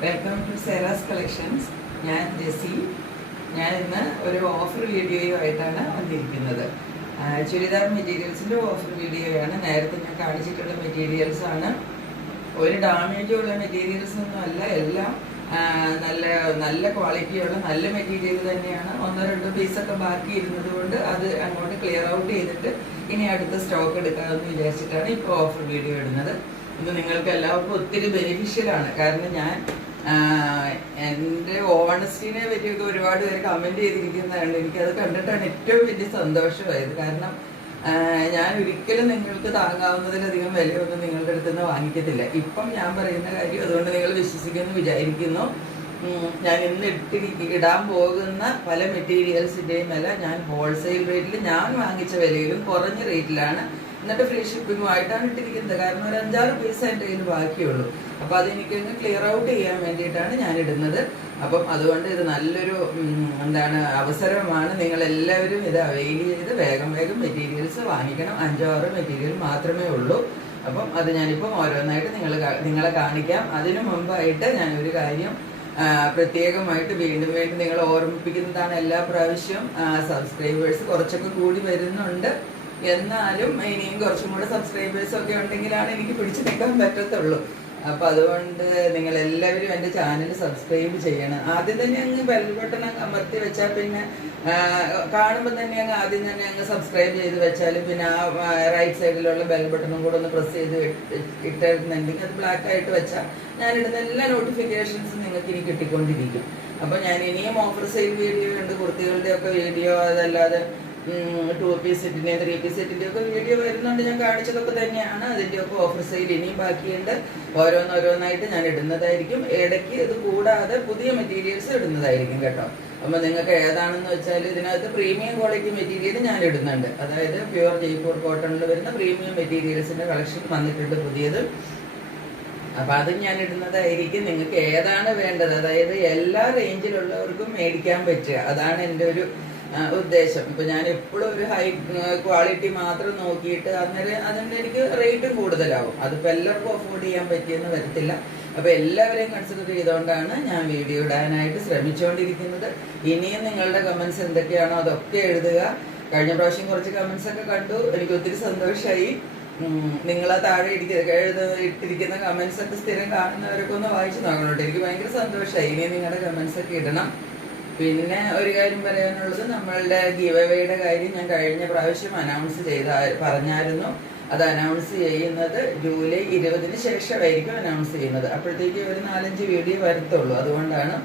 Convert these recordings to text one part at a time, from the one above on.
Welcome to സെറാസ് collections. ഞാൻ ജെസി. ഞാൻ ഇന്ന് ഒരു ഓഫർ വീഡിയോയുമായിട്ടാണ് വന്നിരിക്കുന്നത്. ചുരിദാർ മെറ്റീരിയൽസിൻ്റെ ഓഫർ വീഡിയോയാണ്. നേരത്തെ ഞാൻ കാണിച്ചിട്ടുള്ള മെറ്റീരിയൽസാണ്. ഒരു ഡാമേജും ഉള്ള മെറ്റീരിയൽസ് ഒന്നും അല്ല, എല്ലാം നല്ല നല്ല ക്വാളിറ്റിയുള്ള നല്ല മെറ്റീരിയൽ തന്നെയാണ്. ഒന്നോ രണ്ടോ പീസൊക്കെ ബാക്കി ഇരുന്നത് കൊണ്ട് അത് അങ്ങോട്ട് ക്ലിയർ ഔട്ട് ചെയ്തിട്ട് ഇനി അടുത്ത സ്റ്റോക്ക് എടുക്കാമെന്ന് വിചാരിച്ചിട്ടാണ് ഇപ്പോൾ ഓഫർ വീഡിയോ ഇടുന്നത്. ഇത് നിങ്ങൾക്ക് എല്ലാവർക്കും ഒത്തിരി ബെനിഫിഷ്യലാണ്. കാരണം ഞാൻ എൻ്റെ ഓണസ്റ്റിനെ പറ്റിയൊക്കെ ഒരുപാട് പേര് കമൻറ്റ് ചെയ്തിരിക്കുന്നതാണ്. എനിക്കത് കണ്ടിട്ടാണ് ഏറ്റവും വലിയ സന്തോഷമായത്. കാരണം ഞാൻ ഒരിക്കലും നിങ്ങൾക്ക് താങ്ങാവുന്നതിലധികം വിലയൊന്നും നിങ്ങളുടെ അടുത്ത് നിന്ന് വാങ്ങിക്കത്തില്ല. ഇപ്പം ഞാൻ പറയുന്ന കാര്യം അതുകൊണ്ട് നിങ്ങൾ വിശ്വസിക്കുമെന്ന് വിചാരിക്കുന്നു. ഞാൻ ഇന്ന് ഇടാൻ പോകുന്ന പല മെറ്റീരിയൽസിൻ്റെയും വില ഞാൻ ഹോൾസെയിൽ റേറ്റിൽ ഞാൻ വാങ്ങിച്ച വിലയിലും കുറഞ്ഞ റേറ്റിലാണ്, എന്നിട്ട് ഫ്രീ ഷിപ്പിങ്ങുമായിട്ടാണ് ഇട്ടിരിക്കുന്നത്. കാരണം ഒരു 5-6 പീസ് എൻ്റെ കയ്യിൽ ബാക്കിയുള്ളൂ. അപ്പോൾ അതെനിക്കൊന്ന് ക്ലിയർ ഔട്ട് ചെയ്യാൻ വേണ്ടിയിട്ടാണ് ഞാൻ ഇടുന്നത്. അപ്പം അതുകൊണ്ട് ഇത് നല്ലൊരു അവസരമാണ്. നിങ്ങളെല്ലാവരും ഇത് അവൈൽ ചെയ്ത് വേഗം മെറ്റീരിയൽസ് വാങ്ങിക്കണം. 5-6 മെറ്റീരിയൽ മാത്രമേ ഉള്ളൂ. അപ്പം അത് ഞാനിപ്പം ഓരോന്നായിട്ട് നിങ്ങളെ കാണിക്കാം. അതിനു മുമ്പായിട്ട് ഞാനൊരു കാര്യം പ്രത്യേകമായിട്ട് വീണ്ടും നിങ്ങൾ ഓർമ്മിപ്പിക്കുന്നതാണ്. എല്ലാ പ്രാവശ്യവും സബ്സ്ക്രൈബേഴ്സ് കുറച്ചൊക്കെ കൂടി വരുന്നുണ്ട്. എന്നാലും ഇനിയും കുറച്ചും കൂടെ സബ്സ്ക്രൈബേഴ്സൊക്കെ ഉണ്ടെങ്കിലാണ് എനിക്ക് പിടിച്ചു നിൽക്കാൻ പറ്റത്തുള്ളൂ. അപ്പോൾ അതുകൊണ്ട് നിങ്ങളെല്ലാവരും എൻ്റെ ചാനൽ സബ്സ്ക്രൈബ് ചെയ്യണം. ആദ്യം തന്നെ അങ്ങ് ബെൽ ബട്ടൺ അങ്ങ് അമർത്തി വെച്ചാൽ പിന്നെ കാണുമ്പോൾ തന്നെ ആദ്യം തന്നെ അങ്ങ് സബ്സ്ക്രൈബ് ചെയ്ത് വെച്ചാലും പിന്നെ ആ റൈറ്റ് സൈഡിലുള്ള ബെൽ ബട്ടണും കൂടെ ഒന്ന് പ്രസ് ചെയ്ത് ഇട്ടിരുന്നുണ്ടെങ്കിൽ അത് ബ്ലാക്ക് ആയിട്ട് വെച്ചാൽ ഞാനിടുന്ന എല്ലാ നോട്ടിഫിക്കേഷൻസും നിങ്ങൾക്ക് ഇനി കിട്ടിക്കൊണ്ടിരിക്കും. അപ്പോൾ ഞാൻ ഇനിയും ഓഫർ സെയിൽ വീഡിയോ ഉണ്ട്, കുർത്തികളുടെയൊക്കെ വീഡിയോ, അതല്ലാതെ 2 പീസ് സെറ്റിൻ്റെ 3 പീസ് സെറ്റിൻ്റെ ഒക്കെ വീഡിയോ വരുന്നുണ്ട്. ഞാൻ കാണിച്ചതൊക്കെ തന്നെയാണ്. അതിൻ്റെയൊക്കെ ഓഫർ സെയിൽ ഇനിയും ബാക്കിയുണ്ട്. ഓരോന്നായിട്ട് ഞാൻ ഇടുന്നതായിരിക്കും. ഇടയ്ക്ക് ഇത് കൂടാതെ പുതിയ മെറ്റീരിയൽസ് ഇടുന്നതായിരിക്കും കേട്ടോ. അപ്പോൾ നിങ്ങൾക്ക് ഏതാണെന്ന് വെച്ചാൽ ഇതിനകത്ത് പ്രീമിയം ക്വാളിറ്റി മെറ്റീരിയൽ ഞാൻ ഇടുന്നുണ്ട്. അതായത് പ്യുവർ ജയ്പൂർ കോട്ടണിൽ വരുന്ന പ്രീമിയം മെറ്റീരിയൽസിൻ്റെ കളക്ഷൻ വന്നിട്ടുണ്ട് പുതിയത്. അപ്പം അതും ഞാൻ ഇടുന്നതായിരിക്കും. നിങ്ങൾക്ക് ഏതാണ് വേണ്ടത്, അതായത് എല്ലാ റേഞ്ചിലുള്ളവർക്കും മേടിക്കാൻ പറ്റുക, അതാണ് എൻ്റെ ഒരു ഉദ്ദേശം. ഇപ്പം ഞാൻ എപ്പോഴും ഒരു ഹൈ ക്വാളിറ്റി മാത്രം നോക്കിയിട്ട് അന്നേരം അതിൻ്റെ എനിക്ക് റേറ്റും കൂടുതലാവും. അതിപ്പോൾ എല്ലാവർക്കും അഫോർഡ് ചെയ്യാൻ പറ്റിയെന്ന് വരത്തില്ല. അപ്പോൾ എല്ലാവരെയും കൺസിഡർ ചെയ്തുകൊണ്ടാണ് ഞാൻ വീഡിയോ ഇടാനായിട്ട് ശ്രമിച്ചുകൊണ്ടിരിക്കുന്നത്. ഇനിയും നിങ്ങളുടെ കമൻസ് എന്തൊക്കെയാണോ അതൊക്കെ എഴുതുക. കഴിഞ്ഞ പ്രാവശ്യം കുറച്ച് കമൻസ് ഒക്കെ കണ്ടു, എനിക്ക് ഒത്തിരി സന്തോഷമായി. നിങ്ങൾ ആ താഴെ ഇട്ടിരിക്കുന്ന കമൻസ് ഒക്കെ സ്ഥിരം കാണുന്നവരൊക്കെ ഒന്ന് വായിച്ചു നോക്കണോട്ടെ. എനിക്ക് ഭയങ്കര സന്തോഷമായി. ഇനി നിങ്ങളുടെ കമൻസ് ഒക്കെ ഇടണം. പിന്നെ ഒരു കാര്യം പറയാനുള്ളത്, നമ്മളുടെ ഗിവ് അവേയുടെ കാര്യം ഞാൻ കഴിഞ്ഞ പ്രാവശ്യം പറഞ്ഞായിരുന്നു. അത് അനൗൺസ് ചെയ്യുന്നത് ജൂലൈ 20-ന് ശേഷമായിരിക്കും അനൗൺസ് ചെയ്യുന്നത്. അപ്പോഴത്തേക്ക് ഒരു 4-5 വീഡിയോ വരത്തുള്ളൂ. അതുകൊണ്ടാണ്.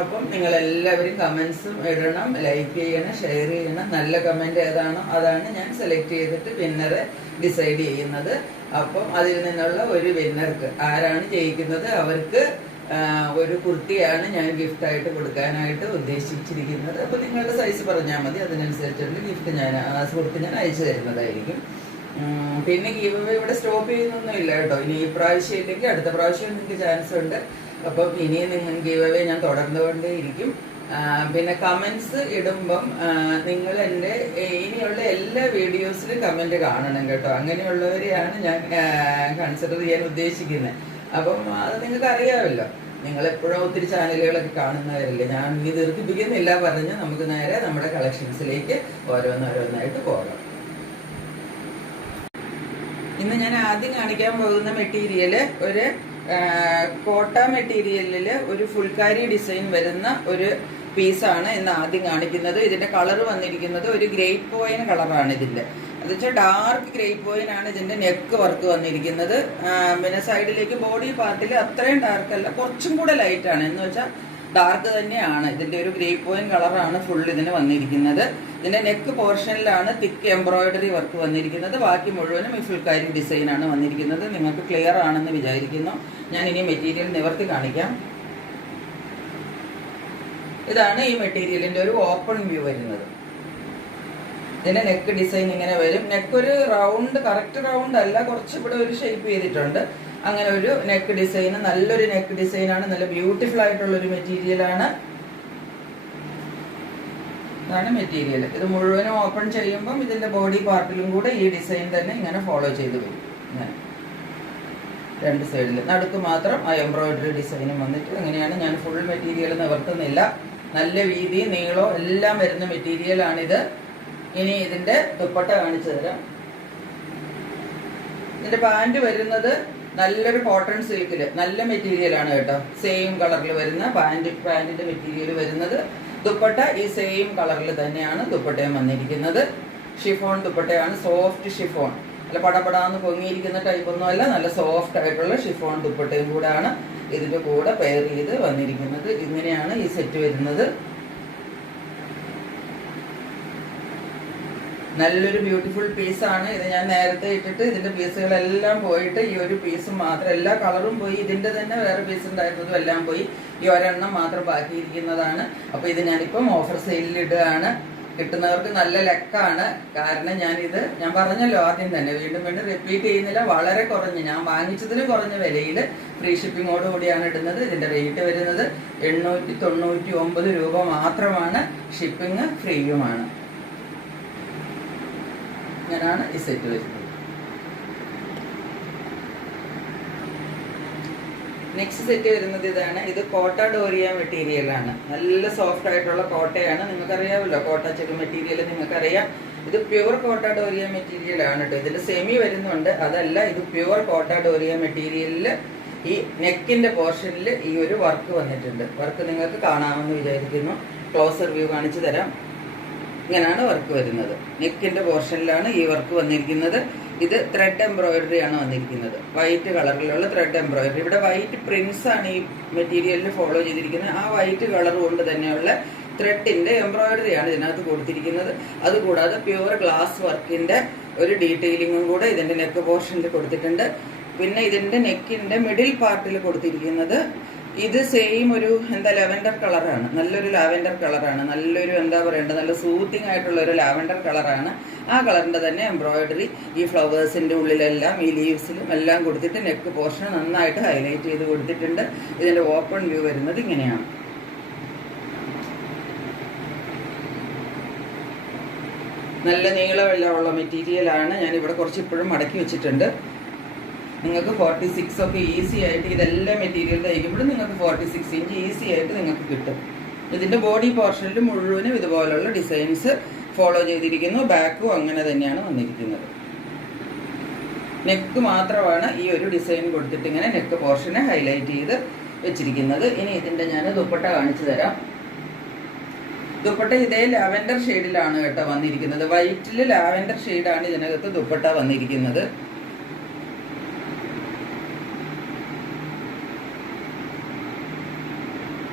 അപ്പം നിങ്ങളെല്ലാവരും കമൻസും ഇടണം, ലൈക്ക് ചെയ്യണം, ഷെയർ ചെയ്യണം. നല്ല കമൻറ്റ് ഏതാണോ അതാണ് ഞാൻ സെലക്ട് ചെയ്തിട്ട് വിന്നറെ ഡിസൈഡ് ചെയ്യുന്നത്. അപ്പം അതിൽ നിന്നുള്ള ഒരു വിന്നർക്ക് ആരാണ് ജയിക്കുന്നത് അവർക്ക് ഒരു കുർത്തിയാണ് ഞാൻ ഗിഫ്റ്റായിട്ട് കൊടുക്കാനായിട്ട് ഉദ്ദേശിച്ചിരിക്കുന്നത്. അപ്പോൾ നിങ്ങളുടെ സൈസ് പറഞ്ഞാൽ മതി, അതിനനുസരിച്ചുള്ള ഗിഫ്റ്റ് കുർത്തി ഞാൻ അയച്ചു തരുന്നതായിരിക്കും. പിന്നെ ഗീവ് അവേ ഇവിടെ സ്റ്റോപ്പ് ചെയ്യുന്നൊന്നുമില്ല കേട്ടോ. ഇനി ഈ പ്രാവശ്യം ഇല്ലെങ്കിൽ അടുത്ത പ്രാവശ്യം നിങ്ങൾക്ക് ചാൻസ് ഉണ്ട്. അപ്പം ഇനിയും ഗീവ് അവേ ഞാൻ തുടർന്നുകൊണ്ടേയിരിക്കും. പിന്നെ കമൻസ് ഇടുമ്പം നിങ്ങൾ എൻ്റെ ഇനിയുള്ള എല്ലാ വീഡിയോസിലും കമൻറ്റ് കാണണം കേട്ടോ. അങ്ങനെയുള്ളവരെയാണ് ഞാൻ കൺസിഡർ ചെയ്യാൻ ഉദ്ദേശിക്കുന്നത്. അപ്പം അത് നിങ്ങൾക്ക് അറിയാമല്ലോ, നിങ്ങളെപ്പോഴും ഒത്തിരി ചാനലുകളൊക്കെ കാണുന്നവരല്ലേ. ഞാൻ ഇനി ദീർഘിപ്പിക്കുന്നില്ല പറഞ്ഞ് നമുക്ക് നേരെ നമ്മുടെ കളക്ഷൻസിലേക്ക് ഓരോന്നായിട്ട് പോകാം. ഇന്ന് ഞാൻ ആദ്യം കാണിക്കാൻ പോകുന്ന മെറ്റീരിയൽ ഒരു കോട്ട മെറ്റീരിയലിൽ ഒരു ഫുൾക്കാരി ഡിസൈൻ വരുന്ന ഒരു പീസാണ് ഇന്ന് ആദ്യം കാണിക്കുന്നത്. ഇതിൻ്റെ കളർ വന്നിരിക്കുന്നത് ഒരു ഗ്രേപ്പ് വൈൻ കളറാണ്. ഇതിൻ്റെ അത് വെച്ചാൽ ഡാർക്ക് ഗ്രേപ്പ് വൈൻ ആണ് ഇതിൻ്റെ നെക്ക് വർക്ക് വന്നിരിക്കുന്നത്. പിന്നെ സൈഡിലേക്ക് ബോഡി പാർട്ടിൽ അത്രയും ഡാർക്ക് അല്ല, കുറച്ചും കൂടെ ലൈറ്റാണ്. എന്ന് വെച്ചാൽ ഡാർക്ക് തന്നെയാണ്. ഇതിൻ്റെ ഒരു ഗ്രേപ്പ് വൈൻ കളറാണ് ഫുൾ ഇതിന് വന്നിരിക്കുന്നത്. ഇതിൻ്റെ നെക്ക് പോർഷനിലാണ് തിക്ക് എംബ്രോയിഡറി വർക്ക് വന്നിരിക്കുന്നത്. ബാക്കി മുഴുവനും ഈ ഫുൾക്കാരി ഡിസൈനാണ് വന്നിരിക്കുന്നത്. നിങ്ങൾക്ക് ക്ലിയർ ആണെന്ന് വിചാരിക്കുന്നു. ഞാൻ ഇനി മെറ്റീരിയൽ നിവർത്തി കാണിക്കാം. ഇതാണ് ഈ മെറ്റീരിയലിൻ്റെ ഒരു ഓപ്പൺ വ്യൂ വരുന്നത്. ഇതിൻ്റെ നെക്ക് ഡിസൈൻ ഇങ്ങനെ വരും. നെക്ക് ഒരു റൗണ്ട്, കറക്റ്റ് റൗണ്ട് അല്ല, കുറച്ച് ഇവിടെ ഒരു ഷേപ്പ് ചെയ്തിട്ടുണ്ട്. അങ്ങനെ ഒരു നെക്ക് ഡിസൈൻ, നല്ലൊരു നെക്ക് ഡിസൈനാണ്. നല്ല ബ്യൂട്ടിഫുൾ ആയിട്ടുള്ളൊരു മെറ്റീരിയലാണ്. ഇതാണ് മെറ്റീരിയൽ. ഇത് മുഴുവനും ഓപ്പൺ ചെയ്യുമ്പം ഇതിൻ്റെ ബോഡി പാർട്ടിലും കൂടെ ഈ ഡിസൈൻ തന്നെ ഇങ്ങനെ ഫോളോ ചെയ്ത് വരും. ഇങ്ങനെ രണ്ട് സൈഡിൽ നടുക്ക് മാത്രം ആ എംബ്രോയിഡറി ഡിസൈനും വന്നിട്ട് അങ്ങനെയാണ്. ഞാൻ ഫുൾ മെറ്റീരിയൽ നിവർത്തുന്നില്ല. നല്ല വീതി നീളം എല്ലാം വരുന്ന മെറ്റീരിയലാണിത്. ഇനി ഇതിന്റെ ദുപ്പട്ട കാണിച്ചു തരാം. ഇതിന്റെ പാൻറ് വരുന്നത് നല്ലൊരു കോട്ടൺ സിൽക്കില് നല്ല മെറ്റീരിയലാണ് കേട്ടോ. സെയിം കളറിൽ വരുന്ന പാൻറിന്റെ മെറ്റീരിയൽ വരുന്നത്. ദുപ്പട്ട ഈ സെയിം കളറിൽ തന്നെയാണ് ദുപ്പട്ടയും വന്നിരിക്കുന്നത്. ഷിഫോൺ ദുപ്പട്ടയാണ്, സോഫ്റ്റ് ഷിഫോൺ. അല്ല പടപടാന്ന് പൊങ്ങിയിരിക്കുന്ന ടൈപ്പൊന്നും അല്ല, നല്ല സോഫ്റ്റ് ആയിട്ടുള്ള ഷിഫോൺ ദുപ്പട്ടയും കൂടാണ് ഇതിന്റെ കൂടെ പെയർ ചെയ്ത് വന്നിരിക്കുന്നത്. ഇങ്ങനെയാണ് ഈ സെറ്റ് വരുന്നത്. നല്ലൊരു ബ്യൂട്ടിഫുൾ പീസാണ് ഇത്. ഞാൻ നേരത്തെ ഇട്ടിട്ട് ഇതിന്റെ പീസുകളെല്ലാം പോയിട്ട് ഈ ഒരു പീസ് മാത്രം, എല്ലാ കളറും പോയി. ഇതിന്റെ തന്നെ വേറെ പീസ് ഉണ്ടായിരുന്നതും എല്ലാം പോയി. ഈ ഒരെണ്ണം മാത്രം ബാക്കിയിരിക്കുന്നതാണ്. അപ്പൊ ഇത് ഞാനിപ്പം ഓഫർ സെയിലിൽ ഇടുകയാണ്. കിട്ടുന്നവർക്ക് നല്ല ലക്കാണ്. കാരണം ഞാൻ പറഞ്ഞല്ലോ ആദ്യം തന്നെ, വീണ്ടും വീണ്ടും റിപ്പീറ്റ് ചെയ്യുന്നില്ല. വളരെ കുറഞ്ഞ്, ഞാൻ വാങ്ങിച്ചതിന് കുറഞ്ഞ വിലയിൽ ഫ്രീ ഷിപ്പിങ്ങോട് കൂടിയാണ് ഇടുന്നത്. ഇതിന്റെ റേറ്റ് വരുന്നത് 899 രൂപ മാത്രമാണ്. ഷിപ്പിംഗ് ഫ്രീയുമാണ്. ഇങ്ങനെയാണ് ഈ സെറ്റ് വരുന്നത്. നെക്സ്റ്റ് സെറ്റ് വരുന്നത് ഇതാണ്. ഇത് കോട്ട ഡോറിയ മെറ്റീരിയലാണ്. നല്ല സോഫ്റ്റ് ആയിട്ടുള്ള കോട്ടയാണ്. നിങ്ങൾക്കറിയാമല്ലോ കോട്ട ചെക്ക് മെറ്റീരിയൽ നിങ്ങൾക്കറിയാം. ഇത് പ്യുവർ കോട്ട ഡോറിയ മെറ്റീരിയൽ ആണ് കേട്ടോ. ഇതിൽ സെമി വരുന്നുണ്ട്, അതല്ല. ഇത് പ്യുവർ കോട്ട ഡോറിയ മെറ്റീരിയലിൽ ഈ നെക്കിന്റെ പോർഷനിൽ ഈ ഒരു വർക്ക് വന്നിട്ടുണ്ട്. വർക്ക് നിങ്ങൾക്ക് കാണാമെന്ന് വിചാരിക്കുന്നു. ക്ലോസർ വ്യൂ കാണിച്ചു തരാം. ഇങ്ങനെയാണ് വർക്ക് വരുന്നത്. നെക്കിന്റെ പോർഷനിലാണ് ഈ വർക്ക് വന്നിരിക്കുന്നത്. ഇത് ത്രെഡ് എംബ്രോയിഡറി ആണ് വന്നിരിക്കുന്നത്. വൈറ്റ് കളറിലുള്ള ത്രെഡ് എംബ്രോയിഡറി. ഇവിടെ വൈറ്റ് പ്രിന്റ്സ് ആണ് ഈ മെറ്റീരിയലിൽ ഫോളോ ചെയ്തിരിക്കുന്നത്. ആ വൈറ്റ് കളർ കൊണ്ട് തന്നെയുള്ള ത്രെഡിന്റെ എംബ്രോയിഡറി ആണ് ഇതിനകത്ത് കൊടുത്തിരിക്കുന്നത്. അതുകൂടാതെ പ്യുവർ ഗ്ലാസ് വർക്കിന്റെ ഒരു ഡീറ്റെയിലിങ്ങും കൂടെ ഇതിന്റെ നെക്ക് പോർഷനിൽ കൊടുത്തിട്ടുണ്ട്. പിന്നെ ഇതിന്റെ നെക്കിന്റെ മിഡിൽ പാർട്ടിൽ കൊടുത്തിരിക്കുന്നത് ഇത് സെയിം ഒരു ലാവെൻഡർ കളറാണ്. നല്ലൊരു ലാവെൻഡർ കളറാണ്. നല്ലൊരു നല്ല സൂത്തിങ് ആയിട്ടുള്ള ഒരു ലാവെൻഡർ കളറാണ്. ആ കളറിന്റെ തന്നെ എംബ്രോയിഡറി ഈ ഫ്ലവേഴ്സിന്റെ ഉള്ളിലെല്ലാം ഈ ലീവ്സിലും എല്ലാം കൊടുത്തിട്ട് നെക്ക് പോർഷൻ നന്നായിട്ട് ഹൈലൈറ്റ് ചെയ്ത് കൊടുത്തിട്ടുണ്ട്. ഇതിന്റെ ഓപ്പൺ വ്യൂ വരുന്നത് ഇങ്ങനെയാണ്. നല്ല നീളമുള്ള മെറ്റീരിയലാണ്. ഞാനിവിടെ കുറച്ച് ഇപ്പോഴും മടക്കി വെച്ചിട്ടുണ്ട്. നിങ്ങൾക്ക് 46 ഒക്കെ ഈസി ആയിട്ട് ഇതെല്ലാം മെറ്റീരിയൽ തയ്ക്കുമ്പോഴും നിങ്ങൾക്ക് 46 ഇഞ്ച് ഈസി ആയിട്ട് നിങ്ങൾക്ക് കിട്ടും. ഇതിന്റെ ബോഡി പോർഷനിൽ മുഴുവനും ഇതുപോലുള്ള ഡിസൈൻസ് ഫോളോ ചെയ്തിരിക്കുന്നു. ബാക്കും അങ്ങനെ തന്നെയാണ് വന്നിരിക്കുന്നത്. നെക്ക് മാത്രമാണ് ഈ ഒരു ഡിസൈൻ കൊടുത്തിട്ട് ഇങ്ങനെ നെക്ക് പോർഷനെ ഹൈലൈറ്റ് ചെയ്ത് വെച്ചിരിക്കുന്നത്. ഇനി ഇതിന്റെ ഞാൻ ദുപ്പട്ട കാണിച്ചു തരാം. ദുപ്പട്ട ഇതേ ലാവെൻഡർ ഷെയ്ഡിലാണ് കേട്ടോ വന്നിരിക്കുന്നത്. വൈറ്റിൽ ലാവെൻഡർ ഷെയ്ഡാണ് ഇതിനകത്ത് ദുപ്പട്ട വന്നിരിക്കുന്നത്.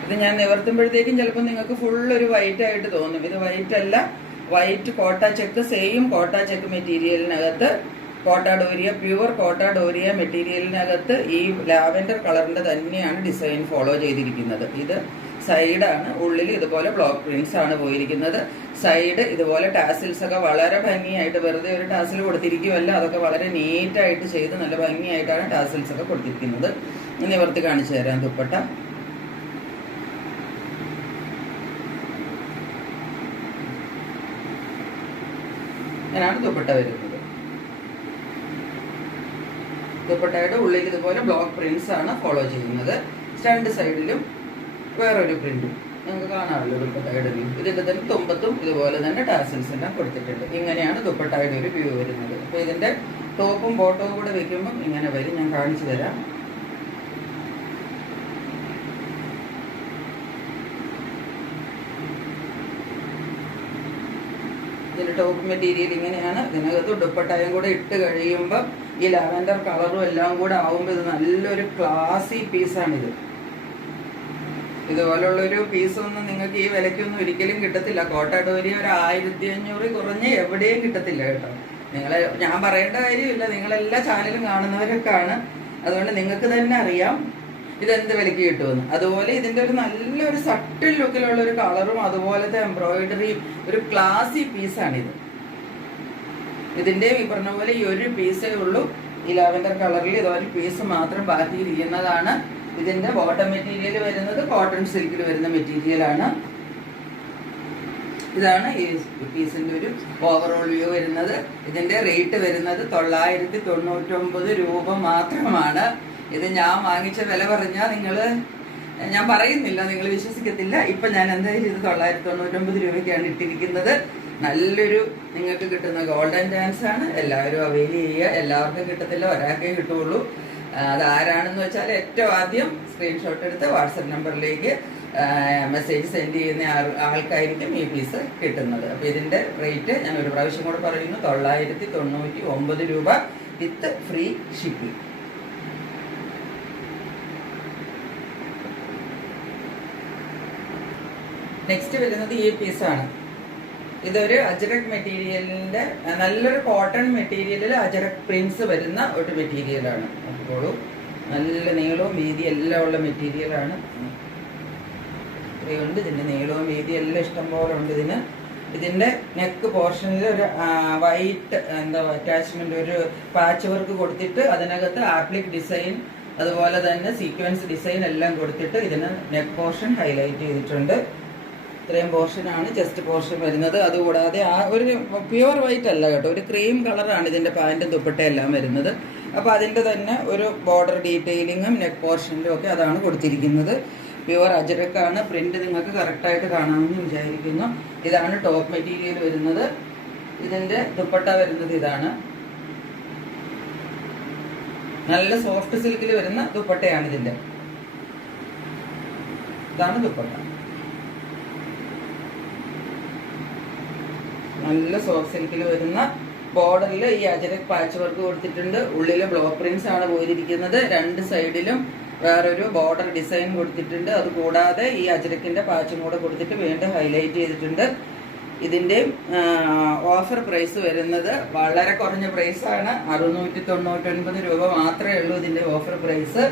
ഇത് ഞാൻ നിവർത്തുമ്പോഴത്തേക്കും ചിലപ്പോൾ നിങ്ങൾക്ക് ഫുൾ ഒരു വൈറ്റ് ആയിട്ട് തോന്നും. ഇത് വൈറ്റ് അല്ല, വൈറ്റ് കോട്ട ചെക്ക്, സെയിം കോട്ട ചെക്ക് മെറ്റീരിയലിനകത്ത് കോട്ട ഡോറിയ, പ്യുവർ കോട്ട ഡോറിയ മെറ്റീരിയലിനകത്ത് ഈ ലാവെൻഡർ കളറിന്റെ തന്നെയാണ് ഡിസൈൻ ഫോളോ ചെയ്തിരിക്കുന്നത്. ഇത് സൈഡാണ്. ഉള്ളിൽ ഇതുപോലെ ബ്ലോക്ക് പ്രിന്റ്സ് ആണ് പോയിരിക്കുന്നത്. സൈഡ് ഇതുപോലെ ടാസിൽസ് ഒക്കെ വളരെ ഭംഗിയായിട്ട്, വെറുതെ ഒരു ടാസിൽ കൊടുത്തിരിക്കുമല്ല, അതൊക്കെ വളരെ നീറ്റായിട്ട് ചെയ്ത് നല്ല ഭംഗിയായിട്ടാണ് ടാസിൽസ് ഒക്കെ കൊടുത്തിരിക്കുന്നത്. നിവർത്തി കാണിച്ചു തരാം ദുപ്പട്ട. ഇങ്ങനെയാണ് ദുപ്പട്ട വരുന്നത്. ദുപ്പട്ടയുടെ ഉള്ളിൽ ഇതുപോലെ ബ്ലോക്ക് പ്രിന്റ്സ് ആണ് ഫോളോ ചെയ്യുന്നത്. രണ്ട് സൈഡിലും വേറൊരു പ്രിന്റും നിങ്ങൾക്ക് കാണാമല്ലോ ദുപ്പട്ടയുടെ വ്യൂ. ഇതിന്റെ തന്നെ തുമ്പത്തും ഇതുപോലെ തന്നെ ടാസിൽസ് എല്ലാം കൊടുത്തിട്ടുണ്ട്. ഇങ്ങനെയാണ് ദുപ്പട്ടയുടെ ഒരു വ്യൂ വരുന്നത്. അപ്പൊ ഇതിന്റെ ടോപ്പും ബോട്ടവും കൂടെ വെക്കുമ്പം ഇങ്ങനെ വരും. ഞാൻ കാണിച്ചു തരാം. ഇതിന്റെ ടോപ്പ് മെറ്റീരിയൽ ഇങ്ങനെയാണ്. ഇതിനകത്ത് ദുപ്പട്ടയും കൂടെ ഇട്ട് കഴിയുമ്പോൾ ഈ ലാവെൻഡർ കളറും എല്ലാം കൂടെ ആവുമ്പോൾ ഇത് നല്ലൊരു ക്ലാസി പീസാണിത്. ഇതുപോലുള്ളൊരു പീസൊന്നും നിങ്ങൾക്ക് ഈ വിലയ്ക്കൊന്നും ഒരിക്കലും കിട്ടത്തില്ല. കോട്ട ഡോറിയ ഒരു 1500 കുറഞ്ഞ് എവിടെയും കിട്ടത്തില്ല കേട്ടോ. ഞാൻ പറയേണ്ട കാര്യമില്ല, നിങ്ങളെല്ലാ ചാനലും കാണുന്നവരൊക്കെയാണ്. അതുകൊണ്ട് നിങ്ങൾക്ക് തന്നെ അറിയാം ഇതെന്ത് വിലയ്ക്ക് കിട്ടുമെന്ന്. അതുപോലെ ഇതിന്റെ ഒരു നല്ലൊരു സട്ടിൽ ലുക്കിലുള്ള ഒരു കളറും അതുപോലത്തെ എംബ്രോയിഡറിയും ഒരു ക്ലാസി പീസാണിത്. ഇതിന്റെയും ഈ പറഞ്ഞ പോലെ ഈ ഒരു പീസേ ഉള്ളൂ. ഈ ലാവെൻഡർ കളറിൽ ഇതൊരു പീസ് മാത്രം ബാക്കിയിരിക്കുന്നതാണ്. ഇതിന്റെ ബോട്ടം മെറ്റീരിയൽ വരുന്നത് കോട്ടൺ സിൽക്കിൽ വരുന്ന മെറ്റീരിയലാണ്. ഇതാണ് ഈ പീസിന്റെ ഒരു ഓവറോൾ വ്യൂ വരുന്നത്. ഇതിന്റെ റേറ്റ് വരുന്നത് 999 രൂപ മാത്രമാണ്. ഇത് ഞാൻ വാങ്ങിച്ച വില പറഞ്ഞാൽ ഞാൻ പറയുന്നില്ല, നിങ്ങൾ വിശ്വസിക്കത്തില്ല. ഇപ്പൊ ഞാൻ എന്തായാലും ഇത് 999 രൂപയ്ക്കാണ് ഇട്ടിരിക്കുന്നത്. നല്ലൊരു നിങ്ങൾക്ക് കിട്ടുന്ന ഗോൾഡൻ ചാൻസ് ആണ്. എല്ലാവരും അവൈൽ ചെയ്യുക. എല്ലാവർക്കും കിട്ടത്തില്ല, ഒരാൾക്കേ കിട്ടുള്ളൂ. അത് ആരാണെന്ന് വെച്ചാൽ ഏറ്റവും ആദ്യം സ്ക്രീൻഷോട്ട് എടുത്ത് വാട്സപ്പ് നമ്പറിലേക്ക് മെസ്സേജ് സെൻഡ് ചെയ്യുന്ന ആൾക്കായിരിക്കും ഈ പീസ് കിട്ടുന്നത്. അപ്പോൾ ഇതിന്റെ റേറ്റ് ഞാൻ ഒരു പ്രാവശ്യം കൂടെ പറയുന്നു, 999 രൂപ വിത്ത് ഫ്രീ ഷിപ്പിംഗ്. നെക്സ്റ്റ് വരുന്നത് ഈ പീസാണ്. ഇതൊരു അജറക് മെറ്റീരിയലിന്റെ നല്ലൊരു കോട്ടൺ മെറ്റീരിയലിൽ അജറക് പ്രിന്റ്സ് വരുന്ന ഒരു മെറ്റീരിയലാണ്. അപ്പോഴൂ നല്ല നീളവും വീതി എല്ലാം ഉള്ള മെറ്റീരിയലാണ്. ഇത്രയുണ്ട്. ഇതിന്റെ നീളവും വീതി എല്ലാം ഇഷ്ടംപോലെ ഉണ്ട് ഇതിന്. ഇതിന്റെ നെക്ക് പോർഷനിൽ ഒരു വൈറ്റ് അറ്റാച്ച്മെന്റ്, ഒരു പാച്ച് വർക്ക് കൊടുത്തിട്ട് അതിനകത്ത് ആപ്ലിക് ഡിസൈൻ അതുപോലെ തന്നെ സീക്വൻസ് ഡിസൈൻ എല്ലാം കൊടുത്തിട്ട് ഇതിന് നെക്ക് പോർഷൻ ഹൈലൈറ്റ് ചെയ്തിട്ടുണ്ട്. ഇത്രയും പോർഷനാണ് ചെസ്റ്റ് പോർഷൻ വരുന്നത്. അതുകൂടാതെ ആ ഒരു പ്യുവർ വൈറ്റ് അല്ല കേട്ടോ, ഒരു ക്രീം കളറാണ് ഇതിന്റെ പാൻറ്റും ദുപ്പട്ടയെല്ലാം വരുന്നത്. അപ്പോൾ അതിന്റെ തന്നെ ഒരു ബോർഡർ ഡീറ്റെയിലിങ്ങും നെക്ക് പോർഷനിലും ഒക്കെ അതാണ് കൊടുത്തിരിക്കുന്നത്. പ്യുവർ അജരക്കാണ്. പ്രിന്റ് നിങ്ങൾക്ക് കറക്റ്റായിട്ട് കാണാമെന്ന് വിചാരിക്കുന്നു. ഇതാണ് ടോപ്പ് മെറ്റീരിയൽ വരുന്നത്. ഇതിന്റെ ദുപ്പട്ട വരുന്നത് ഇതാണ്. നല്ല സോഫ്റ്റ് സിൽക്കിൽ വരുന്ന ദുപ്പട്ടയാണ് ഇതിന്റെ. ഇതാണ് ദുപ്പട്ട. നല്ല സോഫ്റ്റ് സിൽക്കിൽ വരുന്ന ബോർഡറിൽ ഈ അജരക് പാച്ച് വർക്ക് കൊടുത്തിട്ടുണ്ട്. ഉള്ളില് ബ്ലോക്ക് പ്രിന്റ്സ് ആണ് പോയിരിക്കുന്നത്. രണ്ട് സൈഡിലും വേറൊരു ബോർഡർ ഡിസൈൻ കൊടുത്തിട്ടുണ്ട്. അത് കൂടാതെ ഈ അജരക്കിന്റെ പാച്ചും കൂടെ കൊടുത്തിട്ട് വീണ്ടും ഹൈലൈറ്റ് ചെയ്തിട്ടുണ്ട്. ഇതിന്റെ ഓഫർ പ്രൈസ് വരുന്നത് വളരെ കുറഞ്ഞ പ്രൈസാണ്. 699 രൂപ മാത്രമേ ഉള്ളൂ ഇതിന്റെ ഓഫർ പ്രൈസ്.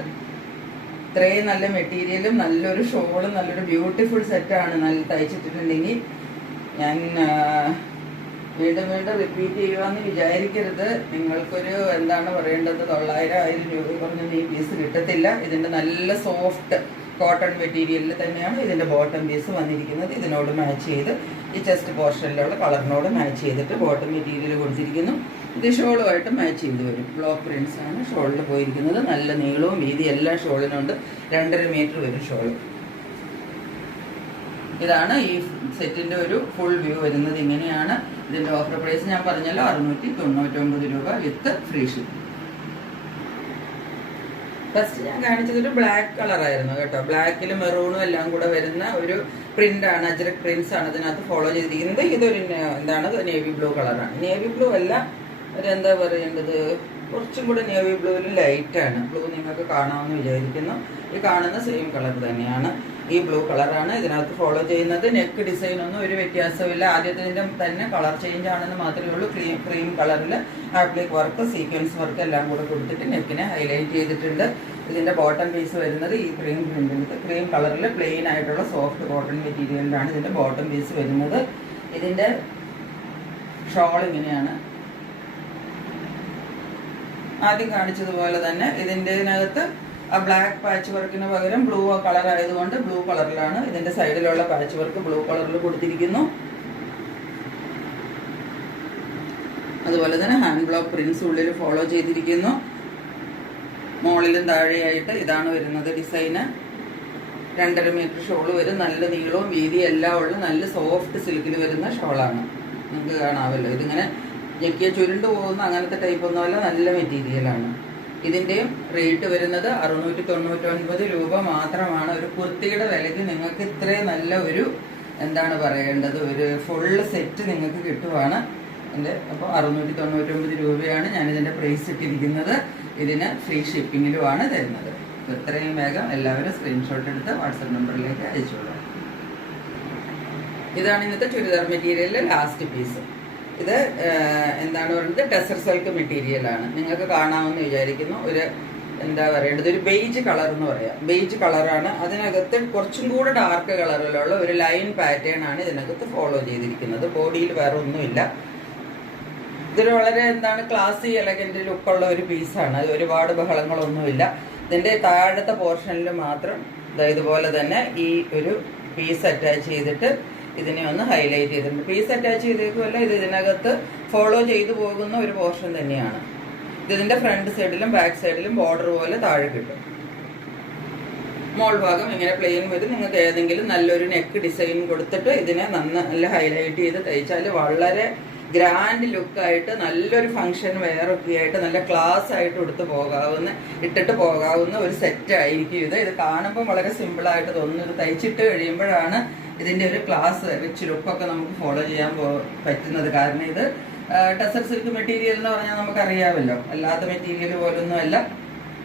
ഇത്രയും നല്ല മെറ്റീരിയലും നല്ലൊരു ഷോളും നല്ലൊരു ബ്യൂട്ടിഫുൾ സെറ്റാണ്. നല്ല തയ്ച്ചിട്ടുണ്ടെങ്കിൽ ഞാൻ വീണ്ടും വീണ്ടും റിപ്പീറ്റ് ചെയ്യുവാന്ന് വിചാരിക്കരുത്. നിങ്ങൾക്കൊരു എന്താണ് പറയേണ്ടത്, 900-1000 രൂപ കുറഞ്ഞൊന്നും ഈ പീസ് കിട്ടത്തില്ല. ഇതിന്റെ നല്ല സോഫ്റ്റ് കോട്ടൺ മെറ്റീരിയലിൽ തന്നെയാണ് ഇതിന്റെ ബോട്ടം പീസ് വന്നിരിക്കുന്നത്. ഇതിനോട് മാച്ച് ചെയ്ത് ഈ ചെസ്റ്റ് പോർഷനിലുള്ള കളറിനോട് മാച്ച് ചെയ്തിട്ട് ബോട്ടം മെറ്റീരിയൽ കൊടുത്തിരിക്കുന്നു. ഇത് ഷോളുമായിട്ട് മാച്ച് ചെയ്ത് വരും. ബ്ലോക്ക് പ്രിന്റ്സ് ആണ് ഷോളിൽ പോയിരിക്കുന്നത്. നല്ല നീളവും വീതി എല്ലാ ഷോളിനുണ്ട്. 2.5 മീറ്റർ വരും ഷോള്. ഇതാണ് ഈ സെറ്റിന്റെ ഒരു ഫുൾ വ്യൂ വരുന്നത്. ഇങ്ങനെയാണ് ഇതിന്റെ ഓഫർ പ്രൈസ്. ഞാൻ പറഞ്ഞല്ലോ 699 രൂപ വിത്ത് ഫ്രീ ഷിപ്പിംഗ്. ഫസ്റ്റ് ഞാൻ കാണിച്ചത് ഒരു ബ്ലാക്ക് കളറായിരുന്നു കേട്ടോ. ബ്ലാക്കിലും മെറൂണും എല്ലാം കൂടെ വരുന്ന ഒരു പ്രിന്റ് ആണ്. അജരക് പ്രിന്റ്സ് ആണ് ഇതിനകത്ത് ഫോളോ ചെയ്തിരിക്കുന്നത്. ഇതൊരു നേവി ബ്ലൂ കളറാണ്. നേവി ബ്ലൂ അല്ല, ഒരു എന്താ പറയേണ്ടത്, കുറച്ചും കൂടെ നേവി ബ്ലൂവിൽ ലൈറ്റ് ആണ്. ബ്ലൂ നിങ്ങൾക്ക് കാണാമെന്ന് വിചാരിക്കുന്നു. ഈ കാണുന്ന സെയിം കളർ തന്നെയാണ്. ഈ ബ്ലൂ കളറാണ് ഇതിനകത്ത് ഫോളോ ചെയ്യുന്നത്. നെക്ക് ഡിസൈൻ ഒന്നും ഒരു വ്യത്യാസമില്ല. ആദ്യത്തിന്റെ തന്നെ കളർ ചേഞ്ച് ആണെന്ന് മാത്രമേ ഉള്ളൂ. ക്രീം കളറിൽ ആപ്ലിക് വർക്ക് സീക്വൻസ് വർക്ക് എല്ലാം കൂടെ കൊടുത്തിട്ട് നെക്കിനെ ഹൈലൈറ്റ് ചെയ്തിട്ടുണ്ട്. ഇതിന്റെ ബോട്ടം പീസ് വരുന്നത് ഈ ക്രീം കളറിൽ പ്ലെയിൻ ആയിട്ടുള്ള സോഫ്റ്റ് കോട്ടൺ മെറ്റീരിയലിലാണ് ഇതിന്റെ ബോട്ടം പീസ് വരുന്നത്. ഇതിന്റെ ഷോൾ ഇങ്ങനെയാണ്. ആദ്യം കാണിച്ചതുപോലെ തന്നെ ഇതിൻ്റെതിനകത്ത് ആ ബ്ലാക്ക് പാച്ച് വർക്കിന് പകരം ബ്ലൂ കളർ ആയതുകൊണ്ട് ബ്ലൂ കളറിലാണ് ഇതിന്റെ സൈഡിലുള്ള പാച്ച് വർക്ക് ബ്ലൂ കളറിൽ കൊടുത്തിരിക്കുന്നു. അതുപോലെ തന്നെ ഹാൻഡ് ബ്ലോക്ക് പ്രിന്റ്സ് ഉള്ളിൽ ഫോളോ ചെയ്തിരിക്കുന്നു. മുകളിലും താഴെയായിട്ട് ഇതാണ് വരുന്നത് ഡിസൈന്. 2.5 മീറ്റർ ഷോള് വരും. നല്ല നീളവും വീതിയും എല്ലാം ഉള്ള നല്ല സോഫ്റ്റ് സിൽക്കിൽ വരുന്ന ഷോളാണ്. നിങ്ങൾക്ക് കാണാമല്ലോ. ഇതിങ്ങനെ ഞെക്കിയ ചുരുണ്ടു പോകുന്ന അങ്ങനത്തെ ടൈപ്പ് ഒന്നുമല്ല, നല്ല മെറ്റീരിയലാണ്. ഇതിന്റെയും റേറ്റ് വരുന്നത് 699 രൂപ മാത്രമാണ്. ഒരു കുർത്തിയുടെ വിലയ്ക്ക് നിങ്ങൾക്ക് ഇത്രയും നല്ല ഒരു എന്താണ് പറയേണ്ടത്, ഒരു ഫുള്ള് സെറ്റ് നിങ്ങൾക്ക് കിട്ടുവാണ്. അപ്പോൾ 699 രൂപയാണ് ഞാൻ ഇതിന്റെ പ്രൈസ് ഇട്ടിരിക്കുന്നത്. ഇതിന് ഫ്രീ ഷിപ്പിങ്ങിലുമാണ് തരുന്നത്. ഇത്രയും വേഗം എല്ലാവരും സ്ക്രീൻഷോട്ട് എടുത്ത് വാട്സപ്പ് നമ്പറിലേക്ക് അയച്ചോളൂ. ഇതാണ് ഇന്നത്തെ ചുരിദാർ മെറ്റീരിയലിലെ ലാസ്റ്റ് പീസ്. ഇത് എന്താണ് പറയുന്നത്, ടെസർ സിൽക്ക് മെറ്റീരിയലാണ്. നിങ്ങൾക്ക് കാണാമെന്ന് വിചാരിക്കുന്നു. ഒരു എന്താ പറയേണ്ടത്, ഒരു ബേജ് കളർ എന്ന് പറയാം. ബേജ് കളറാണ്. അതിനകത്ത് കുറച്ചും കൂടെ ഡാർക്ക് കളറിലുള്ള ഒരു ലൈൻ പാറ്റേൺ ആണ് ഇതിനകത്ത് ഫോളോ ചെയ്തിരിക്കുന്നത്. ബോഡിയിൽ വേറെ ഒന്നുമില്ല. ഇതൊരു വളരെ എന്താണ് ക്ലാസി എലഗന്റ് ലുക്കുള്ള ഒരു പീസാണ്. അത് ഒരുപാട് ബഹളങ്ങളൊന്നുമില്ല. ഇതിന്റെ താഴത്തെ പോർഷനിൽ മാത്രം ഇതുപോലെ തന്നെ ഈ ഒരു പീസ് അറ്റാച്ച് ചെയ്തിട്ട് ഇതിനെ ഒന്ന് ഹൈലൈറ്റ് ചെയ്തിട്ടുണ്ട്. പീസ് അറ്റാച്ച് ചെയ്തേക്കുമല്ല, ഇത് ഇതിനകത്ത് ഫോളോ ചെയ്തു പോകുന്ന ഒരു പോർഷൻ തന്നെയാണ്. ഇതിന്റെ ഫ്രണ്ട് സൈഡിലും ബാക്ക് സൈഡിലും ബോർഡർ പോലെ താഴെ കിട്ടും. മോൾ ഭാഗം ഇങ്ങനെ പ്ലെയിൻ വരും. നിങ്ങൾക്ക് ഏതെങ്കിലും നല്ലൊരു നെക്ക് ഡിസൈൻ കൊടുത്തിട്ട് ഇതിനെ നല്ല ഹൈലൈറ്റ് ചെയ്ത് തയ്ച്ചാൽ വളരെ ഗ്രാൻഡ് ലുക്കായിട്ട് നല്ലൊരു ഫംഗ്ഷൻ വെയറൊക്കെ ആയിട്ട് നല്ല ക്ലാസ് ആയിട്ട് ഇട്ടിട്ട് പോകാവുന്ന ഒരു സെറ്റ് ആയിരിക്കും ഇത്. ഇത് കാണുമ്പോൾ വളരെ സിമ്പിളായിട്ട് തോന്നുന്നു. ഇത് തയ്ച്ചിട്ട് കഴിയുമ്പോഴാണ് ഇതിന്റെ ഒരു ക്ലാസ് വെച്ച് ലുക്കൊക്കെ നമുക്ക് ഫോളോ ചെയ്യാൻ പറ്റുന്നത്. കാരണം ഇത് ടെസർ സിൽക്ക് മെറ്റീരിയൽ എന്ന് പറഞ്ഞാൽ നമുക്കറിയാമല്ലോ, അല്ലാത്ത മെറ്റീരിയൽ പോലൊന്നും അല്ല.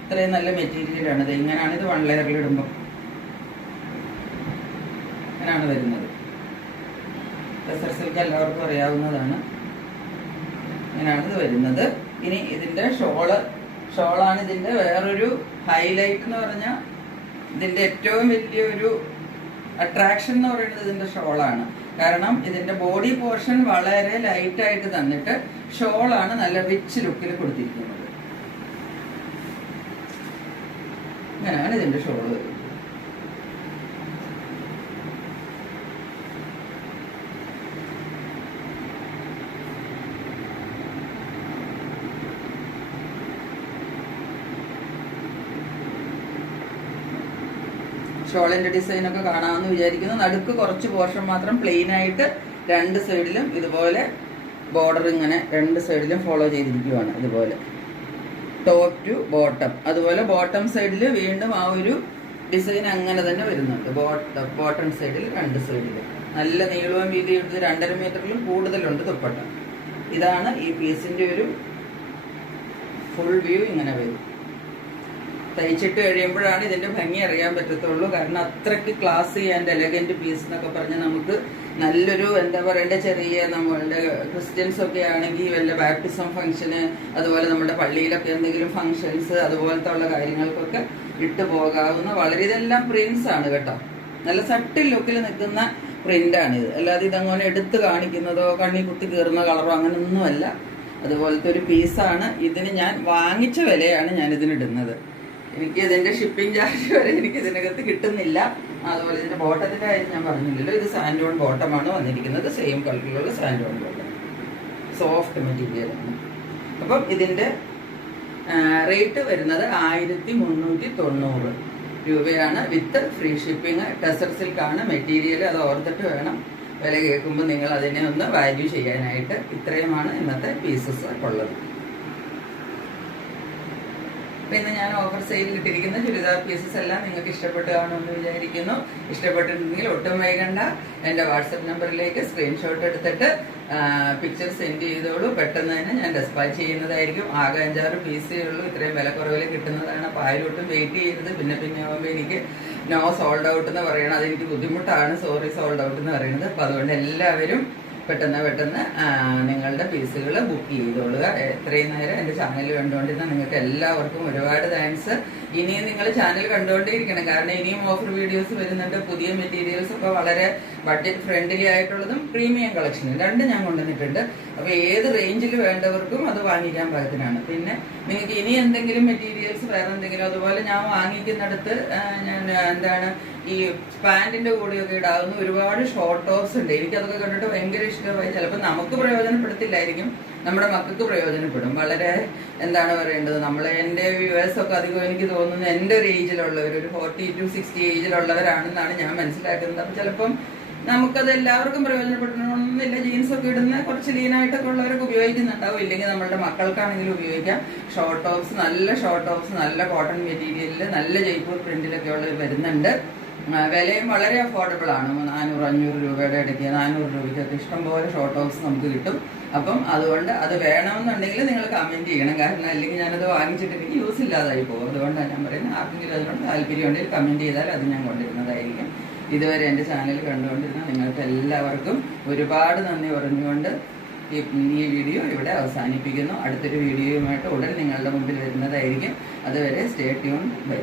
ഇത്രയും നല്ല മെറ്റീരിയലാണ് ഇത്. ഇങ്ങനെയാണ് ഇത് 1 ലെയറിൽ ഇടുമ്പോൾ ഇങ്ങനെയാണ് വരുന്നത്. ടെസർ സിൽക്ക് എല്ലാവർക്കും അറിയാവുന്നതാണ്. ഇങ്ങനെയാണ് ഇത് വരുന്നത്. ഇനി ഇതിന്റെ ഷോളാണ് ഇതിന്റെ വേറൊരു ഹൈലൈറ്റ് എന്ന് പറഞ്ഞാൽ, ഇതിന്റെ ഏറ്റവും വലിയൊരു അട്രാക്ഷൻ എന്ന് പറയുന്നത് ഇതിന്റെ ഷോളാണ്. കാരണം ഇതിന്റെ ബോഡി പോർഷൻ വളരെ ലൈറ്റ് ആയിട്ട് തന്നിട്ട് ഷോളാണ് നല്ല റിച്ച് ലുക്കിൽ കൊടുത്തിരിക്കുന്നത്. ഇങ്ങനെയാണ് ഇതിന്റെ ഷോള് വരുന്നത്. ഷോളിന്റെ ഡിസൈൻ ഒക്കെ കാണാമെന്ന് വിചാരിക്കുന്നു. നടുക്ക് കുറച്ച് പോർഷൻ മാത്രം പ്ലെയിൻ ആയിട്ട് 2 സൈഡിലും ഇതുപോലെ ബോർഡർ ഇങ്ങനെ 2 സൈഡിലും ഫോളോ ചെയ്തിരിക്കുവാണ്. ഇതുപോലെ ടോപ്പ് ടു ബോട്ടം. അതുപോലെ ബോട്ടം സൈഡിൽ വീണ്ടും ആ ഒരു ഡിസൈൻ അങ്ങനെ തന്നെ വരുന്നുണ്ട്. ബോട്ടം സൈഡിൽ 2 സൈഡിൽ നല്ല നീളവും വീതിയും എടുത്ത് 2.5 മീറ്ററിലും കൂടുതലുണ്ട് ദുപ്പട്ട. ഇതാണ് ഈ പീസിന്റെ ഒരു ഫുൾ വ്യൂ. ഇങ്ങനെ വരും. തയ്ച്ചിട്ട് കഴിയുമ്പോഴാണ് ഇതിന്റെ ഭംഗി അറിയാൻ പറ്റത്തുള്ളൂ. കാരണം അത്രയ്ക്ക് ക്ലാസി ആൻഡ് എലഗന്റ് പീസ് എന്നൊക്കെ പറഞ്ഞാൽ നമുക്ക് നല്ലൊരു എന്താ പറയണ്ടേ, ചെറിയ നമ്മളുടെ ക്രിസ്ത്യൻസ് ഒക്കെ ആണെങ്കിൽ വല്ല ബാപ്റ്റിസം ഫംഗ്ഷന്, അതുപോലെ നമ്മുടെ പള്ളിയിലൊക്കെ എന്തെങ്കിലും ഫംഗ്ഷൻസ് അതുപോലത്തെ ഉള്ള കാര്യങ്ങൾക്കൊക്കെ ഇട്ട് പോകാവുന്ന വളരെ, ഇതെല്ലാം പ്രിന്റ്സ് ആണ് കേട്ടോ. നല്ല സട്ടിൽ ലുക്കിൽ നിൽക്കുന്ന പ്രിന്റാണിത്. അല്ലാതെ ഇതങ്ങനെ എടുത്ത് കാണിക്കുന്നതോ കണ്ണി കുത്തി കീറുന്ന കളറോ അങ്ങനെയൊന്നുമല്ല. അതുപോലത്തെ ഒരു പീസാണ്. ഇതിന് ഞാൻ വാങ്ങിച്ച വിലയാണ് ഞാൻ ഇതിനിടുന്നത്. എനിക്ക് ഇതിന്റെ ഷിപ്പിംഗ് ചാർജ് വരെ എനിക്ക് ഇതിനകത്ത് കിട്ടുന്നില്ല. അതുപോലെ ഇതിന്റെ ബോട്ടത്തിന്റെ കാര്യം ഞാൻ പറഞ്ഞില്ലല്ലോ. ഇത് സാൻഡോൺ ബോട്ടമാണ് വന്നിരിക്കുന്നത്. സെയിം കളറിലുള്ള സാൻഡോൺ ബോട്ടം, സോഫ്റ്റ് മെറ്റീരിയൽ ആണ്. അപ്പം ഇതിന്റെ റേറ്റ് വരുന്നത് 1390 രൂപയാണ് വിത്ത് ഫ്രീ ഷിപ്പിംഗ്. ടെസർ സിൽക്കാണ് മെറ്റീരിയൽ. അത് ഓർത്തിട്ട് വേണം വില കേൾക്കുമ്പോൾ നിങ്ങൾ അതിനെ ഒന്ന് വാല്യൂ ചെയ്യാനായിട്ട്. ഇത്രയുമാണ് ഇന്നത്തെ പീസസ് ഉള്ളത്. പിന്നെ ഞാൻ ഓഫർ സെയിലിൽ ഇട്ടിരിക്കുന്ന ചുരിദാർ പീസസ് എല്ലാം നിങ്ങൾക്ക് ഇഷ്ടപ്പെട്ട് കാണുമെന്ന് വിചാരിക്കുന്നു. ഇഷ്ടപ്പെട്ടിട്ടുണ്ടെങ്കിൽ ഒട്ടും വൈകണ്ട, എൻ്റെ വാട്സപ്പ് നമ്പറിലേക്ക് സ്ക്രീൻഷോട്ട് എടുത്തിട്ട് പിക്ചർ സെൻഡ് ചെയ്തോളൂ. പെട്ടെന്ന് തന്നെ ഞാൻ ഡെസ്പാച്ച് ചെയ്യുന്നതായിരിക്കും. ആകെ 5-6 പീസേ ഉള്ളൂ. ഇത്രയും വിലക്കുറവിൽ കിട്ടുന്നതാണ്. അപ്പോൾ ആയിരൊട്ടും വെയിറ്റ് ചെയ്യരുത്. പിന്നെ ആകുമ്പോൾ എനിക്ക് നോ സോൾഡ് ഔട്ട് എന്ന് പറയണം. അതെനിക്ക് ബുദ്ധിമുട്ടാണ്. സോറി സോൾഡ് ഔട്ട് എന്ന് പറയുന്നത്. അപ്പോൾ അതുകൊണ്ട് എല്ലാവരും പെട്ടെന്ന് നിങ്ങളുടെ പീസുകൾ ബുക്ക് ചെയ്തോളുക. എത്രയും നേരം എൻ്റെ ചാനൽ കണ്ടുകൊണ്ടിരുന്ന നിങ്ങൾക്ക് എല്ലാവർക്കും ഒരുപാട് താങ്ക്സ്. ഇനിയും നിങ്ങൾ ചാനൽ കണ്ടുകൊണ്ടേയിരിക്കണം. കാരണം ഇനിയും ഓഫർ വീഡിയോസ് വരുന്നുണ്ട്. പുതിയ മെറ്റീരിയൽസ് ഒക്കെ വളരെ ബഡ്ജറ്റ് ഫ്രണ്ട്ലി ആയിട്ടുള്ളതും പ്രീമിയം കളക്ഷനും 2 ഞാൻ കൊണ്ടുവന്നിട്ടുണ്ട്. അപ്പോൾ ഏത് റേഞ്ചിൽ വേണ്ടവർക്കും അത് വാങ്ങിക്കാൻ പാകത്തിനാണ്. പിന്നെ നിങ്ങൾക്ക് ഇനി എന്തെങ്കിലും മെറ്റീരിയൽസ് വേറെ എന്തെങ്കിലും, അതുപോലെ ഞാൻ വാങ്ങിക്കുന്നിടത്ത് ഞാൻ എന്താണ് ഈ പാൻറ്റിന്റെ കൂടെയൊക്കെ ഇടാവുന്ന ഒരുപാട് ഷോർട്ട് ടോപ്സ് ഉണ്ട്. എനിക്കതൊക്കെ കണ്ടിട്ട് ഭയങ്കര ഇഷ്ടമായി. ചിലപ്പോൾ നമുക്ക് പ്രയോജനപ്പെടുത്തില്ലായിരിക്കും, നമ്മുടെ മക്കൾക്ക് പ്രയോജനപ്പെടും. വളരെ എന്താണ് പറയേണ്ടത്, എൻ്റെ വ്യൂവേഴ്സ് ഒക്കെ അധികം എനിക്ക് തോന്നുന്നു എൻ്റെ ഒരു ഏജിലുള്ളവർ, ഒരു 40 to 60 ഏജിലുള്ളവരാണെന്നാണ് ഞാൻ മനസ്സിലാക്കുന്നത്. അപ്പം ചിലപ്പം നമുക്കത് എല്ലാവർക്കും പ്രയോജനപ്പെടണമെന്നില്ല. ജീൻസൊക്കെ ഇടുന്ന കുറച്ച് ലീനായിട്ടൊക്കെ ഉള്ളവരൊക്കെ ഉപയോഗിക്കുന്നുണ്ടാവും. ഇല്ലെങ്കിൽ നമ്മളുടെ മക്കൾക്കാണെങ്കിലും ഉപയോഗിക്കാം. ഷോർട്ട് ടോപ്സ്, നല്ല കോട്ടൺ മെറ്റീരിയലിൽ നല്ല ജയ്പൂർ പ്രിന്റിലൊക്കെ ഉള്ളത് വരുന്നുണ്ട്. വിലയും വളരെ അഫോർഡബിൾ ആണ്. 400-500 രൂപയുടെ ഇടയ്ക്ക്, 400 രൂപയ്ക്കൊക്കെ ഇഷ്ടംപോലെ ഷോർട്ട് ടോപ്സ് നമുക്ക് കിട്ടും. അപ്പം അതുകൊണ്ട് അത് വേണമെന്നുണ്ടെങ്കിൽ നിങ്ങൾ കമൻറ്റ് ചെയ്യണം. കാരണം അല്ലെങ്കിൽ ഞാനത് വാങ്ങിച്ചിട്ട് എനിക്ക് യൂസ് ഇല്ലാതായി പോകും. അതുകൊണ്ടാണ് ഞാൻ പറയുന്നത്, ആർക്കെങ്കിലും അതിനോട് താല്പര്യം ഉണ്ടെങ്കിൽ കമൻറ്റ് ചെയ്താൽ അത് ഞാൻ കൊണ്ടിരുന്നതായിരിക്കും. ഇതുവരെ എൻ്റെ ചാനൽ കണ്ടുകൊണ്ടിരുന്ന നിങ്ങൾക്ക് എല്ലാവർക്കും ഒരുപാട് നന്ദി പറഞ്ഞുകൊണ്ട് ഈ വീഡിയോ ഇവിടെ അവസാനിപ്പിക്കുന്നു. അടുത്തൊരു വീഡിയോയുമായിട്ട് ഉടൻ നിങ്ങളുടെ മുമ്പിൽ വരുന്നതായിരിക്കും. അതുവരെ സ്റ്റേ ട്യൂൺ. ബൈ.